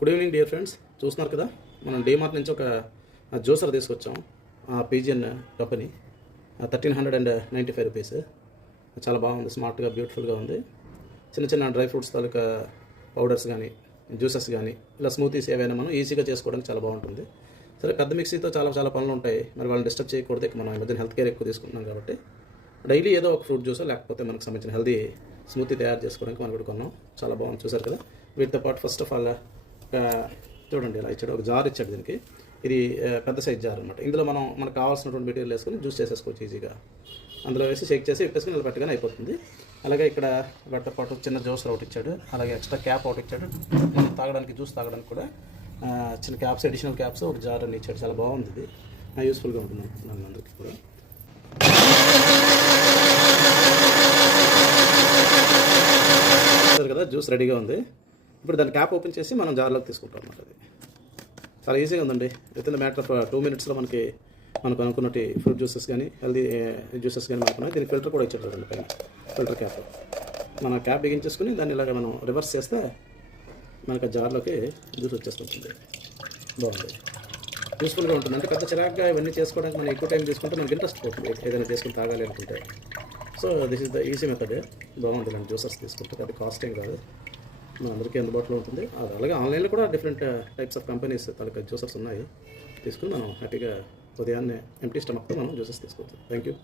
Good evening dear friends. చూస్తున్నారు కదా, మనం డీమార్ట్ నుంచి ఒక జ్యూసర్ తీసుకొచ్చాం. Pigeon company, 1395 rupees. చాలా బాగుంది, స్మార్ట్గా బ్యూటిఫుల్గా ఉంది. చిన్న చిన్న డ్రై ఫ్రూట్స్ తాలూకా పౌడర్స్ కానీ జ్యూసెస్ కానీ ఇలా స్మూతీస్ ఏవైనా మనం ఈజీగా చేసుకోవడానికి చాలా బాగుంటుంది. సరే, పెద్ద మిక్సీతో చాలా చాలా పనులు ఉంటాయి, మరి వాళ్ళని డిస్టర్బ్ చేయకూడదు. మనం ఈ మధ్యన హెల్త్ కేర్ ఎక్కువ తీసుకుంటున్నాం కాబట్టి డైలీ ఏదో ఒక ఫ్రూట్ జ్యూస్ లేకపోతే మనకు సంబంధించిన హెల్దీ స్మూతీ తయారు చేసుకోవడానికి మనం కొన్నాం. చాలా బాగుంది, చూసారు కదా. వీటితో పాటు ఫస్ట్ ఆఫ్ ఆల్ చూడండి, ఇలా ఇచ్చాడు, ఒక జార్ ఇచ్చాడు. దీనికి ఇది పెద్ద సైజ్ జార్ అనమాట. ఇందులో మనకు కావాల్సినటువంటి మెటీరియల్ వేసుకొని జ్యూస్ చేసేసుకోవచ్చు ఈజీగా. అందులో వేసి షేక్ చేసి ఇప్పేసుకుని ఇలా పెట్టగానే అయిపోతుంది. అలాగే ఇక్కడ వాటితో పాటు చిన్న జ్యూసర్ ఒకటి ఇచ్చాడు, అలాగే ఎక్స్ట్రా క్యాప్ ఒకటి ఇచ్చాడు. మనం తాగడానికి జ్యూస్ తాగడానికి కూడా చిన్న క్యాప్స్, అడిషనల్ క్యాప్స్ ఒక జార్ అని ఇచ్చాడు. చాలా బాగుంది, ఇది యూస్ఫుల్గా ఉంటుంది అందరికీ కూడా. కదా, జ్యూస్ రెడీగా ఉంది. ఇప్పుడు దాని క్యాప్ ఓపెన్ చేసి మనం జార్లోకి తీసుకుంటాం అన్నమాట. అది చాలా ఈజీగా ఉందండి. With in the matter of 2 minutesలో మనకు అనుకున్నట్టు ఫ్రూట్ జ్యూసెస్ కానీ హెల్దీ జ్యూసెస్ కానీ అనుకున్నాయి. దీనికి ఫిల్టర్ కూడా ఇచ్చాడు చూడండి పైన, ఫిల్టర్ క్యాప్. మన క్యాప్ బిగించేసుకుని దాన్ని ఇలాగ మనం రివర్స్ చేస్తే మనకు ఆ జార్లోకి జ్యూస్ వచ్చేస్తుంది. బాగుంది, యూస్ఫుల్గా ఉంటుంది. అంటే పెద్ద చిరాగ్గా ఇవన్నీ చేసుకోవడానికి మనం ఎక్కువ టైం తీసుకుంటే మనకి ఇంట్రెస్ట్ పోతుంది ఏదైనా చేసుకుని తాగాలి అనుకుంటే. So this is the easy method. బాగుంటుంది అండి జ్యూసర్స్ తీసుకుంటే. అది కాస్ట్ ఏం కాదు, మన అందరికీ అందుబాటులో ఉంటుంది. అలాగే ఆన్లైన్లో కూడా different types of companies taluka juicers ఉన్నాయి. తీసుకుని మనం హ్యాపీగా ఉదయాన్నే ఎంప్టీ స్టమక్తో మనం జ్యూసెస్ తీసుకోవచ్చు. Thank you.